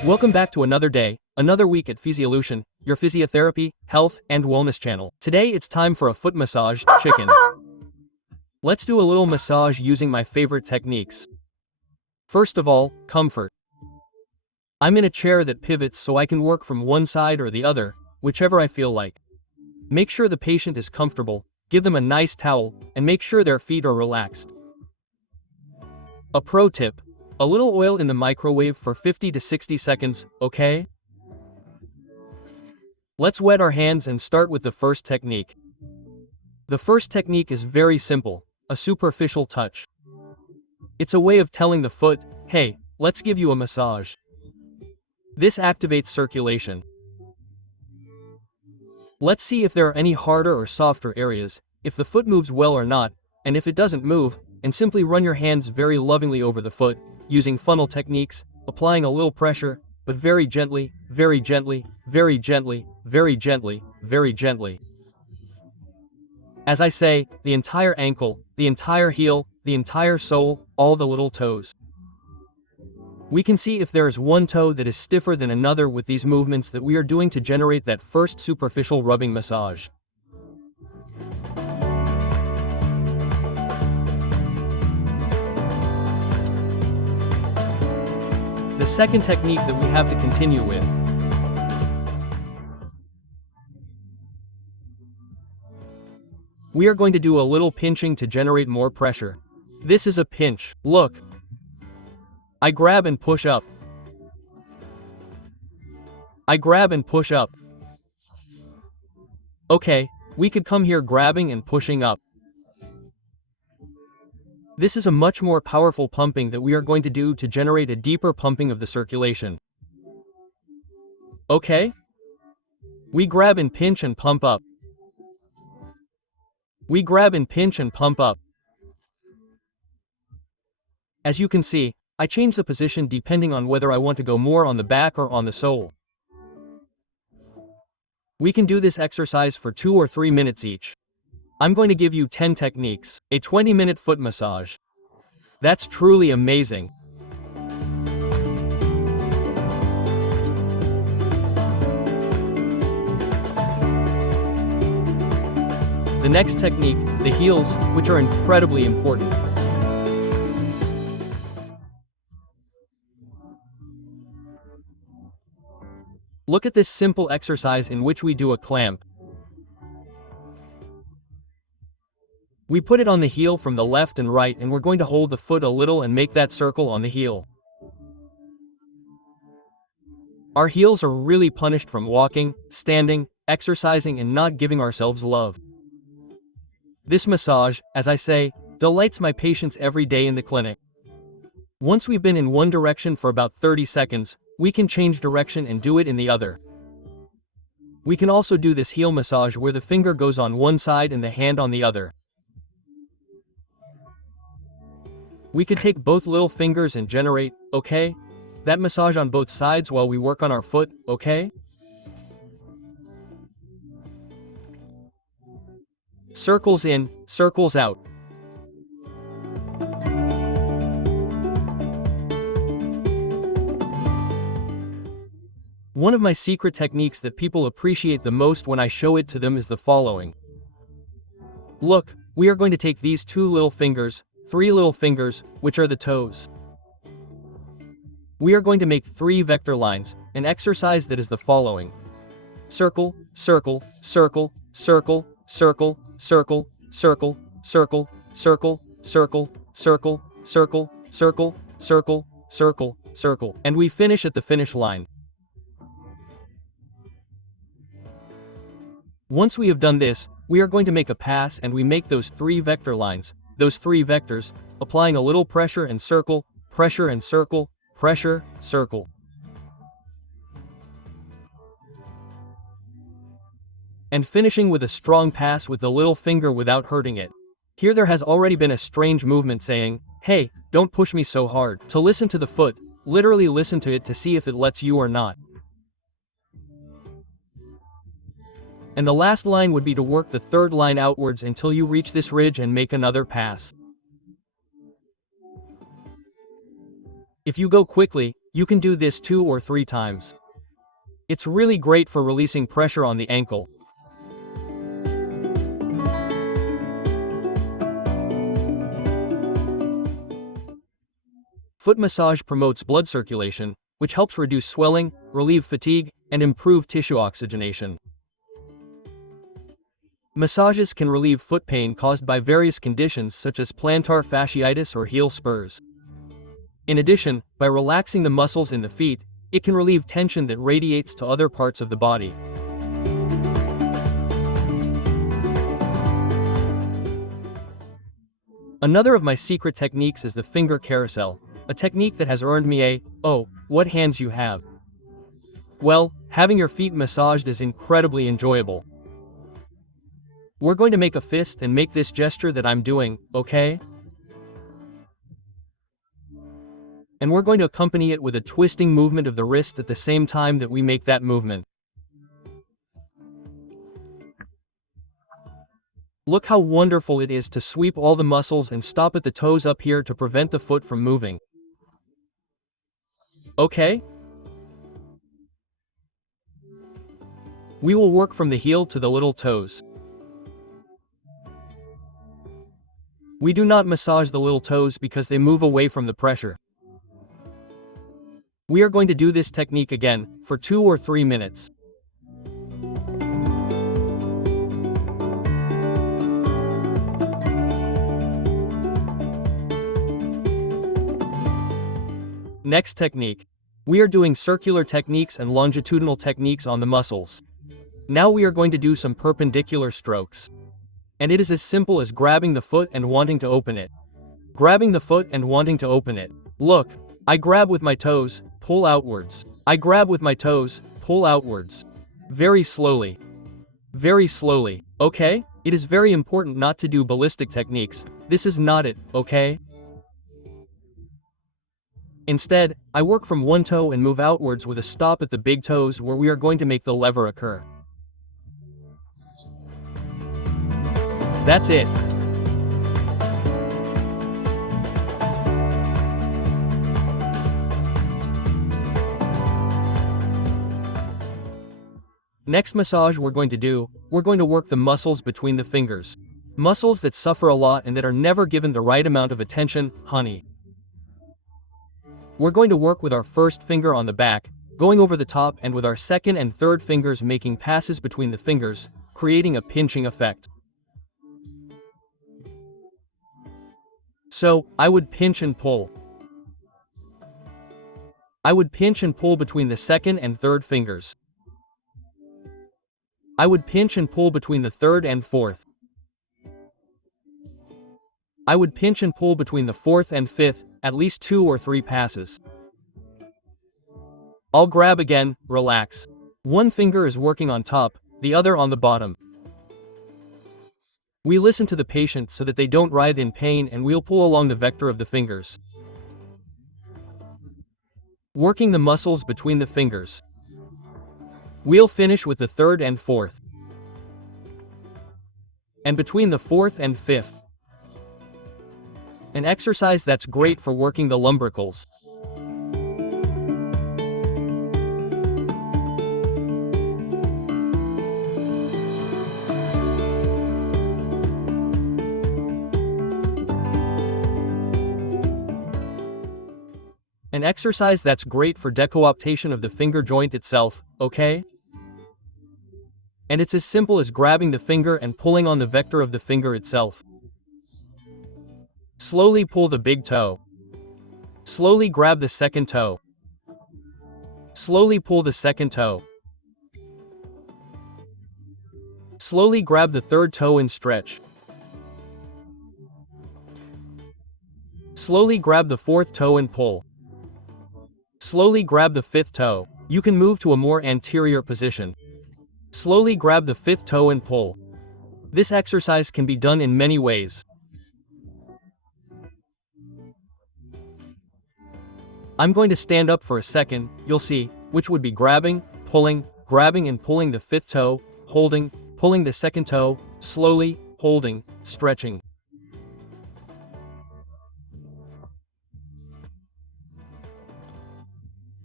Welcome back to another day, another week at Fisiolution, your physiotherapy, health, and wellness channel. Today it's time for a foot massage, chicken. Let's do a little massage using my favorite techniques. First of all, comfort. I'm in a chair that pivots so I can work from one side or the other, whichever I feel like. Make sure the patient is comfortable, give them a nice towel, and make sure their feet are relaxed. A pro tip. A little oil in the microwave for 50 to 60 seconds, okay? Let's wet our hands and start with the first technique. The first technique is very simple, a superficial touch. It's a way of telling the foot, hey, let's give you a massage. This activates circulation. Let's see if there are any harder or softer areas, if the foot moves well or not, and if it doesn't move, and simply run your hands very lovingly over the foot, using funnel techniques, applying a little pressure, but very gently, very gently, very gently, very gently, very gently. As I say, the entire ankle, the entire heel, the entire sole, all the little toes. We can see if there is one toe that is stiffer than another with these movements that we are doing to generate that first superficial rubbing massage. The second technique that we have to continue with. We are going to do a little pinching to generate more pressure. This is a pinch. Look. I grab and push up. I grab and push up. Okay, we could come here grabbing and pushing up. This is a much more powerful pumping that we are going to do to generate a deeper pumping of the circulation. Okay? We grab and pinch and pump up. We grab and pinch and pump up. As you can see, I change the position depending on whether I want to go more on the back or on the sole. We can do this exercise for 2 or 3 minutes each. I'm going to give you 10 techniques, a 20-minute foot massage. That's truly amazing. The next technique, the heels, which are incredibly important. Look at this simple exercise in which we do a clamp. We put it on the heel from the left and right, and we're going to hold the foot a little and make that circle on the heel. Our heels are really punished from walking, standing, exercising, and not giving ourselves love. This massage, as I say, delights my patients every day in the clinic. Once we've been in one direction for about 30 seconds, we can change direction and do it in the other. We can also do this heel massage where the finger goes on one side and the hand on the other. We could take both little fingers and generate, okay? That massage on both sides while we work on our foot, okay? Circles in, circles out. One of my secret techniques that people appreciate the most when I show it to them is the following. Look, we are going to take these 2 little fingers, 3 little fingers, which are the toes. We are going to make 3 vector lines, an exercise that is the following. Circle, circle, circle, circle, circle, circle, circle, circle, circle, circle, circle, circle, circle, circle, circle, circle, and we finish at the finish line. Once we have done this, we are going to make a pass and we make those 3 vector lines, those 3 vectors, applying a little pressure and circle, pressure and circle, pressure, circle. And finishing with a strong pass with the little finger without hurting it. Here there has already been a strange movement saying, hey, don't push me so hard. To listen to the foot, literally listen to it to see if it lets you or not. And the last line would be to work the third line outwards until you reach this ridge and make another pass. If you go quickly, You can do this 2 or 3 times. It's really great for releasing pressure on the ankle. Foot massage promotes blood circulation, which helps reduce swelling, relieve fatigue, and improve tissue oxygenation. Massages can relieve foot pain caused by various conditions such as plantar fasciitis or heel spurs. In addition, by relaxing the muscles in the feet, it can relieve tension that radiates to other parts of the body. Another of my secret techniques is the finger carousel, a technique that has earned me a, "Oh, what hands you have." Well, having your feet massaged is incredibly enjoyable. We're going to make a fist and make this gesture that I'm doing, okay? And we're going to accompany it with a twisting movement of the wrist at the same time that we make that movement. Look how wonderful it is to sweep all the muscles and stop at the toes up here to prevent the foot from moving. Okay? We will work from the heel to the little toes. We do not massage the little toes because they move away from the pressure. We are going to do this technique again, for 2 or 3 minutes. Next technique. We are doing circular techniques and longitudinal techniques on the muscles. Now we are going to do some perpendicular strokes. And it is as simple as grabbing the foot and wanting to open it. Grabbing the foot and wanting to open it. Look, I grab with my toes, pull outwards. I grab with my toes, pull outwards. Very slowly. Very slowly, okay? It is very important not to do ballistic techniques. This is not it, okay? Instead, I work from one toe and move outwards with a stop at the big toes where we are going to make the lever occur. That's it. Next massage we're going to work the muscles between the fingers. Muscles that suffer a lot and that are never given the right amount of attention, honey. We're going to work with our first finger on the back, going over the top, and with our second and third fingers making passes between the fingers, creating a pinching effect. So, I would pinch and pull. I would pinch and pull between the second and third fingers. I would pinch and pull between the third and fourth. I would pinch and pull between the fourth and fifth, at least 2 or 3 passes. I'll grab again, relax. One finger is working on top, the other on the bottom. We listen to the patient so that they don't writhe in pain, and we'll pull along the vector of the fingers. Working the muscles between the fingers. We'll finish with the third and fourth. And between the fourth and fifth. An exercise that's great for working the lumbricals. An exercise that's great for decooptation of the finger joint itself, okay? And it's as simple as grabbing the finger and pulling on the vector of the finger itself. Slowly pull the big toe. Slowly grab the second toe. Slowly pull the second toe. Slowly grab the third toe and stretch. Slowly grab the fourth toe and pull. Slowly grab the fifth toe. You can move to a more anterior position. Slowly grab the fifth toe and pull. This exercise can be done in many ways. I'm going to stand up for a second, you'll see, which would be grabbing, pulling, grabbing and pulling the fifth toe, holding, pulling the second toe, slowly, holding, stretching.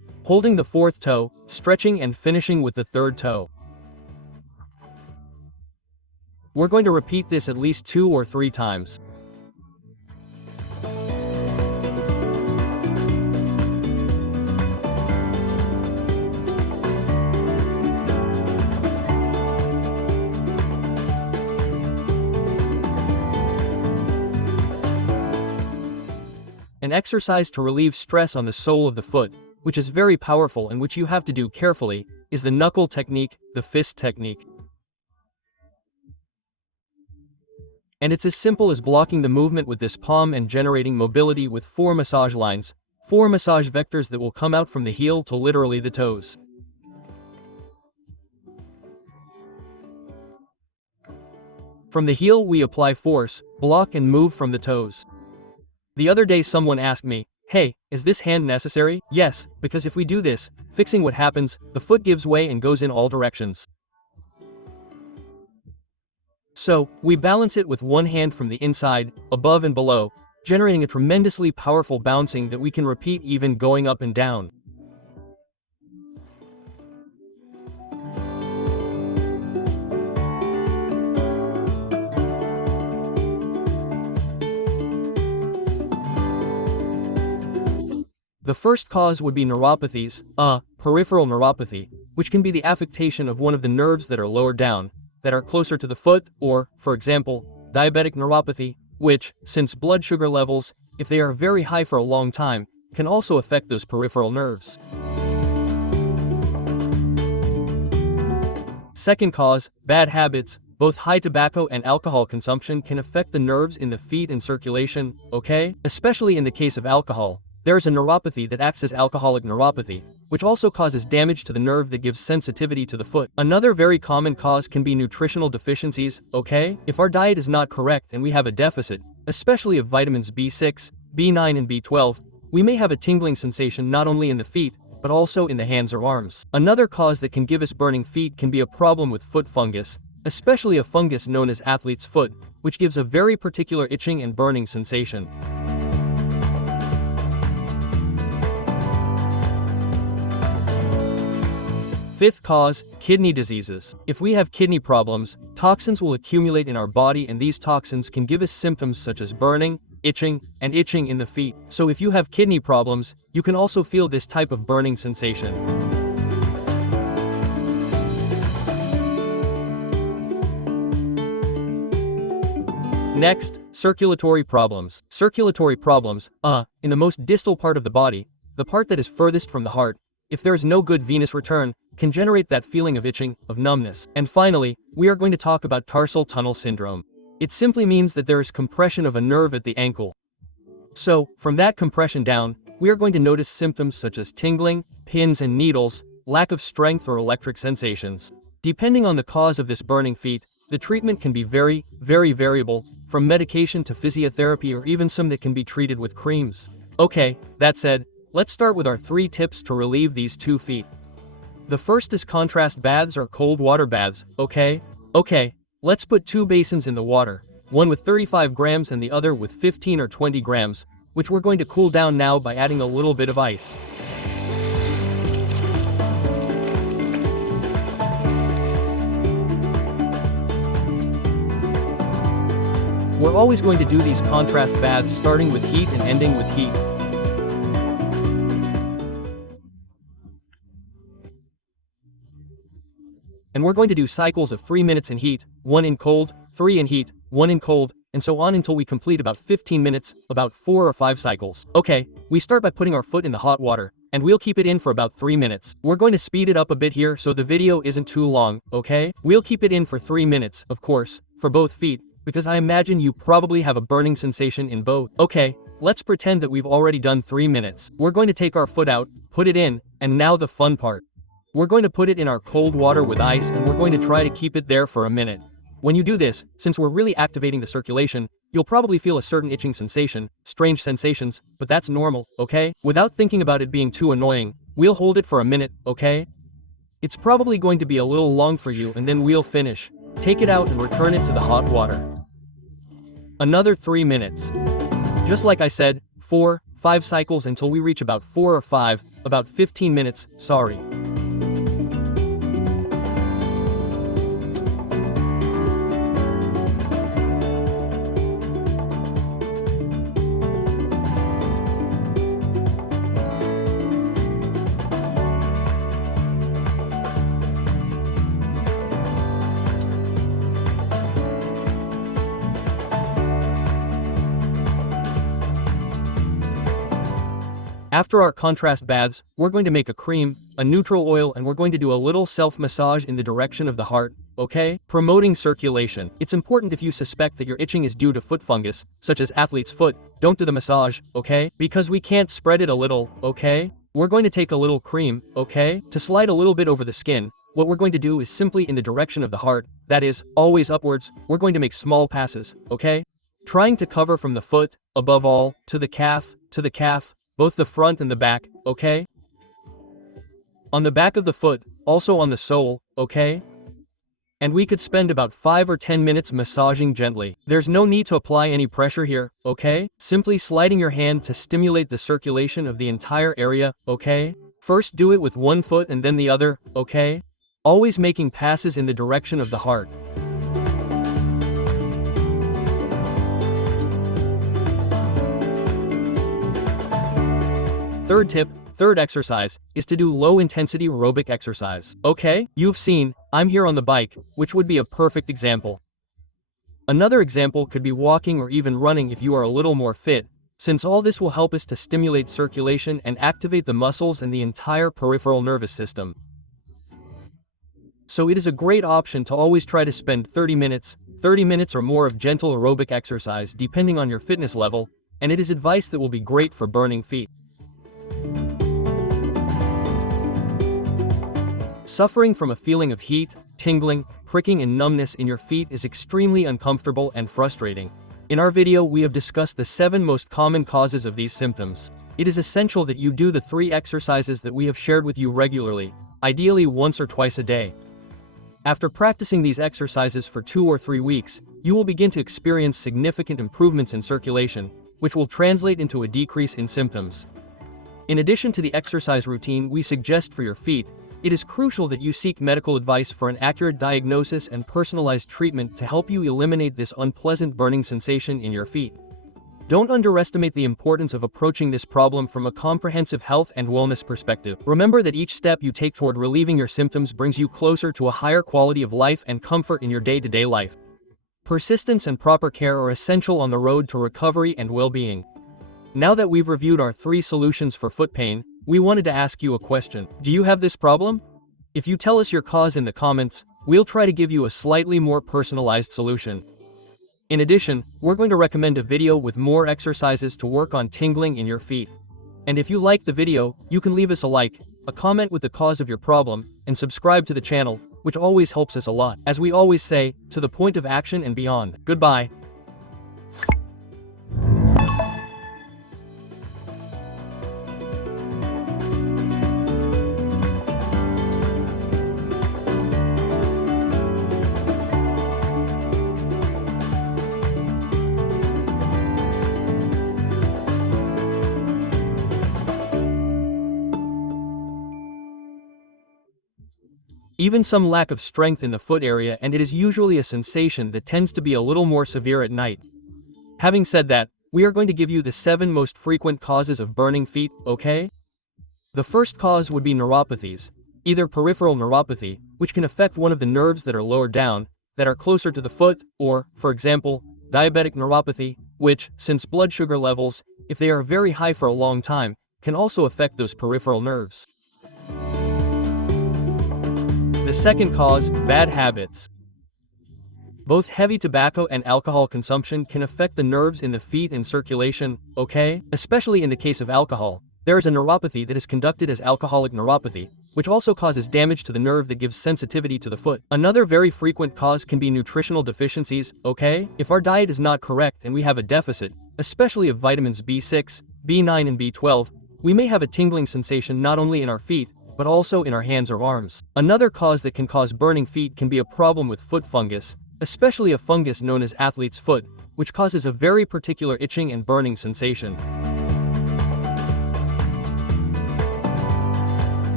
holding the fourth toe, stretching and finishing with the third toe. We're going to repeat this at least 2 or 3 times. An exercise to relieve stress on the sole of the foot, which is very powerful and which you have to do carefully, is the knuckle technique, the fist technique. And it's as simple as blocking the movement with this palm and generating mobility with 4 massage lines, 4 massage vectors that will come out from the heel to literally the toes. From the heel we apply force, block and move from the toes. The other day someone asked me, "Hey, is this hand necessary?" Yes, because if we do this, fixing what happens, the foot gives way and goes in all directions. So, we balance it with one hand from the inside, above and below, generating a tremendously powerful bouncing that we can repeat even going up and down. The first cause would be neuropathies, peripheral neuropathy, which can be the affectation of one of the nerves that are lower down, that are closer to the foot, or, for example, diabetic neuropathy, which, since blood sugar levels, if they are very high for a long time, can also affect those peripheral nerves. Second cause, bad habits. Both high tobacco and alcohol consumption can affect the nerves in the feet and circulation, okay? Especially in the case of alcohol. There is a neuropathy that acts as alcoholic neuropathy, which also causes damage to the nerve that gives sensitivity to the foot. Another very common cause can be nutritional deficiencies, okay? If our diet is not correct and we have a deficit, especially of vitamins B6, B9 and B12, we may have a tingling sensation not only in the feet, but also in the hands or arms. Another cause that can give us burning feet can be a problem with foot fungus, especially a fungus known as athlete's foot, which gives a very particular itching and burning sensation. Fifth cause, kidney diseases. If we have kidney problems, toxins will accumulate in our body and these toxins can give us symptoms such as burning, itching, and itching in the feet. So if you have kidney problems, you can also feel this type of burning sensation. Next, circulatory problems. Circulatory problems, in the most distal part of the body, the part that is furthest from the heart, if there is no good venous return, can generate that feeling of itching, of numbness. And finally, we are going to talk about tarsal tunnel syndrome. It simply means that there is compression of a nerve at the ankle. So, from that compression down, we are going to notice symptoms such as tingling, pins and needles, lack of strength or electric sensations. Depending on the cause of this burning feet, the treatment can be very, very variable, from medication to physiotherapy or even some that can be treated with creams. Okay, that said, let's start with our 3 tips to relieve these 2 feet. The first is contrast baths or cold water baths, okay? Okay, let's put 2 basins in the water, one with 35 grams and the other with 15 or 20 grams, which we're going to cool down now by adding a little bit of ice. We're always going to do these contrast baths starting with heat and ending with heat. And we're going to do cycles of 3 minutes in heat, 1 in cold, 3 in heat, 1 in cold, and so on until we complete about 15 minutes, about 4 or 5 cycles. Okay, we start by putting our foot in the hot water, and we'll keep it in for about 3 minutes. We're going to speed it up a bit here so the video isn't too long, okay? We'll keep it in for 3 minutes, of course, for both feet, because I imagine you probably have a burning sensation in both. Okay, let's pretend that we've already done 3 minutes. We're going to take our foot out, put it in, and now the fun part. We're going to put it in our cold water with ice and we're going to try to keep it there for a minute. When you do this, since we're really activating the circulation, you'll probably feel a certain itching sensation, strange sensations, but that's normal, okay? Without thinking about it being too annoying, we'll hold it for a minute, okay? It's probably going to be a little long for you and then we'll finish. Take it out and return it to the hot water. Another 3 minutes. Just like I said, 4, 5 cycles until we reach about 4 or 5, about 15 minutes, sorry. After our contrast baths, we're going to make a cream, a neutral oil, and we're going to do a little self-massage in the direction of the heart, okay? Promoting circulation. It's important if you suspect that your itching is due to foot fungus, such as athlete's foot, don't do the massage, okay? Because we can't spread it a little, okay? We're going to take a little cream, okay? To slide a little bit over the skin. What we're going to do is simply in the direction of the heart, that is, always upwards. We're going to make small passes, okay? Trying to cover from the foot, above all, to the calf, both the front and the back, okay? On the back of the foot, also on the sole, okay? And we could spend about 5 or 10 minutes massaging gently. There's no need to apply any pressure here, okay? Simply sliding your hand to stimulate the circulation of the entire area, okay? First do it with one foot and then the other, okay? Always making passes in the direction of the heart. Third tip, third exercise, is to do low-intensity aerobic exercise. Okay, you've seen, I'm here on the bike, which would be a perfect example. Another example could be walking or even running if you are a little more fit, since all this will help us to stimulate circulation and activate the muscles and the entire peripheral nervous system. So it is a great option to always try to spend 30 minutes or more of gentle aerobic exercise depending on your fitness level, and it is advice that will be great for burning feet. Suffering from a feeling of heat, tingling, pricking and numbness in your feet is extremely uncomfortable and frustrating. In our video we have discussed the 7 most common causes of these symptoms. It is essential that you do the 3 exercises that we have shared with you regularly, ideally once or twice a day. After practicing these exercises for 2 or 3 weeks, you will begin to experience significant improvements in circulation, which will translate into a decrease in symptoms. In addition to the exercise routine we suggest for your feet, it is crucial that you seek medical advice for an accurate diagnosis and personalized treatment to help you eliminate this unpleasant burning sensation in your feet. Don't underestimate the importance of approaching this problem from a comprehensive health and wellness perspective. Remember that each step you take toward relieving your symptoms brings you closer to a higher quality of life and comfort in your day-to-day life. Persistence and proper care are essential on the road to recovery and well-being. Now that we've reviewed our 3 solutions for foot pain, we wanted to ask you a question. Do you have this problem? If you tell us your cause in the comments, we'll try to give you a slightly more personalized solution. In addition, we're going to recommend a video with more exercises to work on tingling in your feet. And if you like the video, you can leave us a like, a comment with the cause of your problem, and subscribe to the channel, which always helps us a lot. As we always say, to the point of action and beyond. Goodbye. Even some lack of strength in the foot area, and it is usually a sensation that tends to be a little more severe at night. Having said that, we are going to give you the 7 most frequent causes of burning feet, okay? The first cause would be neuropathies, either peripheral neuropathy, which can affect one of the nerves that are lower down, that are closer to the foot, or, for example, diabetic neuropathy, which, since blood sugar levels, if they are very high for a long time, can also affect those peripheral nerves. The second cause, bad habits. Both heavy tobacco and alcohol consumption can affect the nerves in the feet and circulation, okay? Especially in the case of alcohol. There is a neuropathy that is conducted as alcoholic neuropathy, which also causes damage to the nerve that gives sensitivity to the foot. Another very frequent cause can be nutritional deficiencies, okay? If our diet is not correct and we have a deficit, especially of vitamins B6, B9 and B12, we may have a tingling sensation not only in our feet, but also in our hands or arms. Another cause that can cause burning feet can be a problem with foot fungus, especially a fungus known as athlete's foot, which causes a very particular itching and burning sensation.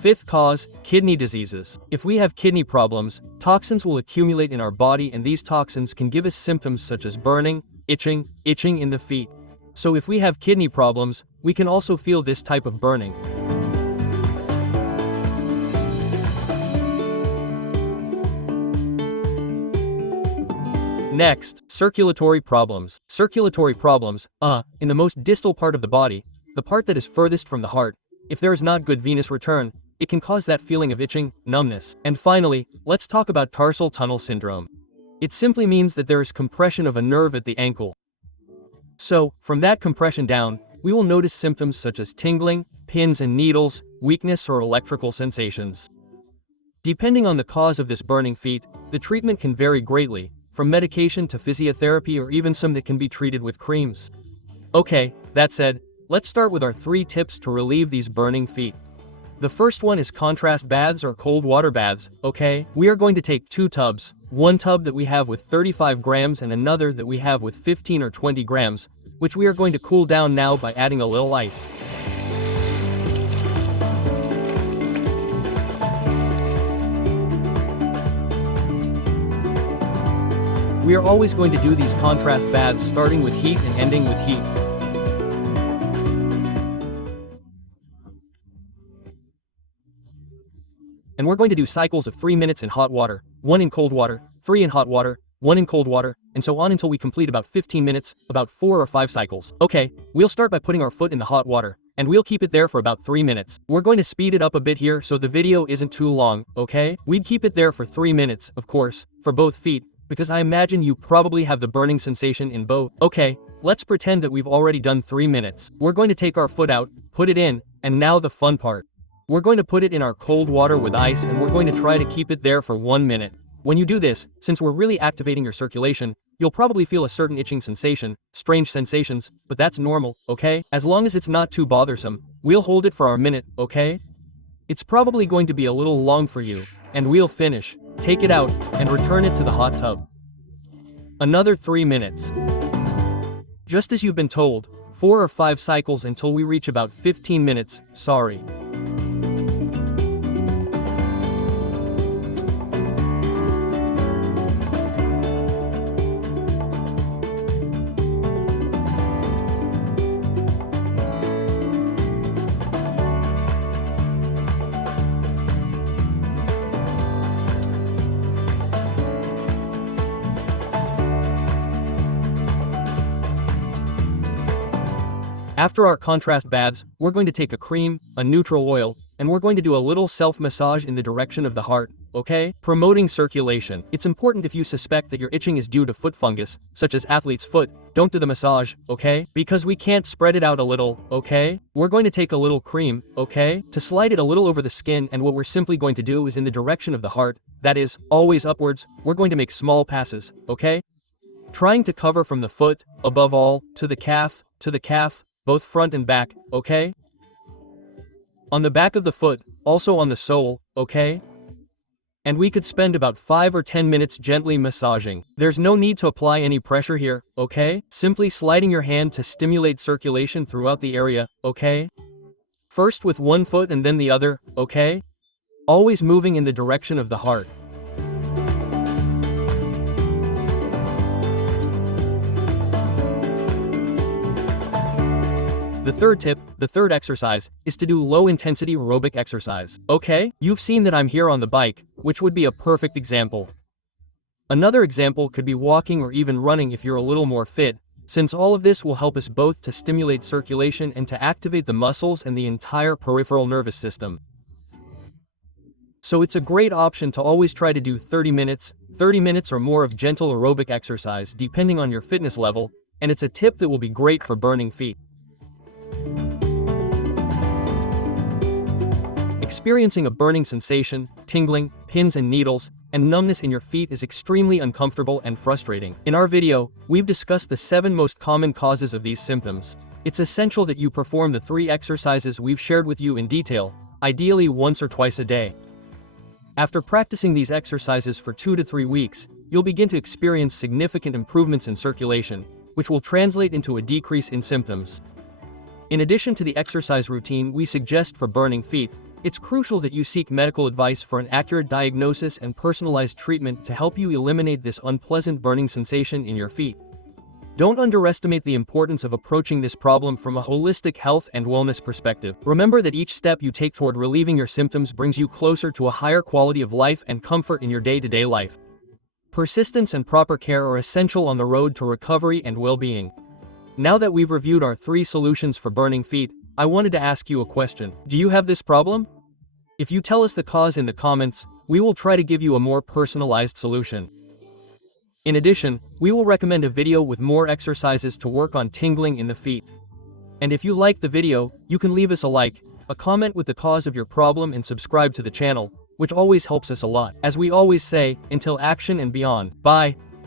Fifth cause, kidney diseases. If we have kidney problems, toxins will accumulate in our body, and these toxins can give us symptoms such as burning, itching in the feet. So if we have kidney problems, we can also feel this type of burning. Next, circulatory problems. Circulatory problems, in the most distal part of the body, the part that is furthest from the heart. If there is not good venous return, it can cause that feeling of itching, numbness. And finally, let's talk about tarsal tunnel syndrome. It simply means that there is compression of a nerve at the ankle. So, from that compression down, we will notice symptoms such as tingling, pins and needles, weakness or electrical sensations. Depending on the cause of this burning feet, the treatment can vary greatly, from medication to physiotherapy or even some that can be treated with creams. Okay, that said, let's start with our 3 tips to relieve these burning feet. The first one is contrast baths or cold water baths, okay? We are going to take 2 tubs, one tub that we have with 35 grams and another that we have with 15 or 20 grams, which we are going to cool down now by adding a little ice. We are always going to do these contrast baths starting with heat and ending with heat. And we're going to do cycles of 3 minutes in hot water, 1 in cold water, 3 in hot water, 1 in cold water, and so on until we complete about 15 minutes, about 4 or 5 cycles. Okay, we'll start by putting our foot in the hot water, and we'll keep it there for about 3 minutes. We're going to speed it up a bit here so the video isn't too long, okay? We'd keep it there for 3 minutes, of course, for both feet, because I imagine you probably have the burning sensation in both. Okay, let's pretend that we've already done 3 minutes. We're going to take our foot out, put it in, and now the fun part. We're going to put it in our cold water with ice, and we're going to try to keep it there for 1 minute. When you do this, since we're really activating your circulation, you'll probably feel a certain itching sensation, strange sensations, but that's normal, okay? As long as it's not too bothersome, we'll hold it for our minute, okay? It's probably going to be a little long for you, and we'll finish, take it out, and return it to the hot tub. Another 3 minutes. Just as you've been told, 4 or 5 cycles until we reach about 15 minutes, sorry. After our contrast baths, we're going to take a cream, a neutral oil, and we're going to do a little self-massage in the direction of the heart, okay? Promoting circulation. It's important if you suspect that your itching is due to foot fungus, such as athlete's foot, don't do the massage, okay? Because we can't spread it out a little, okay? We're going to take a little cream, okay? To slide it a little over the skin, and what we're simply going to do is in the direction of the heart, that is, always upwards, we're going to make small passes, okay? Trying to cover from the foot, above all, to the calf, both front and back, okay? On the back of the foot, also on the sole, okay? And we could spend about 5 or 10 minutes gently massaging. There's no need to apply any pressure here, okay? Simply sliding your hand to stimulate circulation throughout the area, okay? First with one foot and then the other, okay? Always moving in the direction of the heart. The third tip, the third exercise, is to do low-intensity aerobic exercise. Okay, you've seen that I'm here on the bike, which would be a perfect example. Another example could be walking or even running if you're a little more fit, since all of this will help us both to stimulate circulation and to activate the muscles and the entire peripheral nervous system. So it's a great option to always try to do 30 minutes or more of gentle aerobic exercise depending on your fitness level, and it's a tip that will be great for burning feet. Experiencing a burning sensation, tingling, pins and needles, and numbness in your feet is extremely uncomfortable and frustrating. In our video, we've discussed the 7 most common causes of these symptoms. It's essential that you perform the 3 exercises we've shared with you in detail, ideally once or twice a day. After practicing these exercises for 2 to 3 weeks, you'll begin to experience significant improvements in circulation, which will translate into a decrease in symptoms. In addition to the exercise routine we suggest for burning feet, It's crucial that you seek medical advice for an accurate diagnosis and personalized treatment to help you eliminate this unpleasant burning sensation in your feet. Don't underestimate the importance of approaching this problem from a holistic health and wellness perspective. Remember that each step you take toward relieving your symptoms brings you closer to a higher quality of life and comfort in your day-to-day life. Persistence and proper care are essential on the road to recovery and well-being. Now that we've reviewed our 3 solutions for burning feet, I wanted to ask you a question. Do you have this problem? If you tell us the cause in the comments, we will try to give you a more personalized solution. In addition, we will recommend a video with more exercises to work on tingling in the feet. And if you like the video, you can leave us a like, a comment with the cause of your problem and subscribe to the channel, which always helps us a lot. As we always say, until action and beyond. Bye.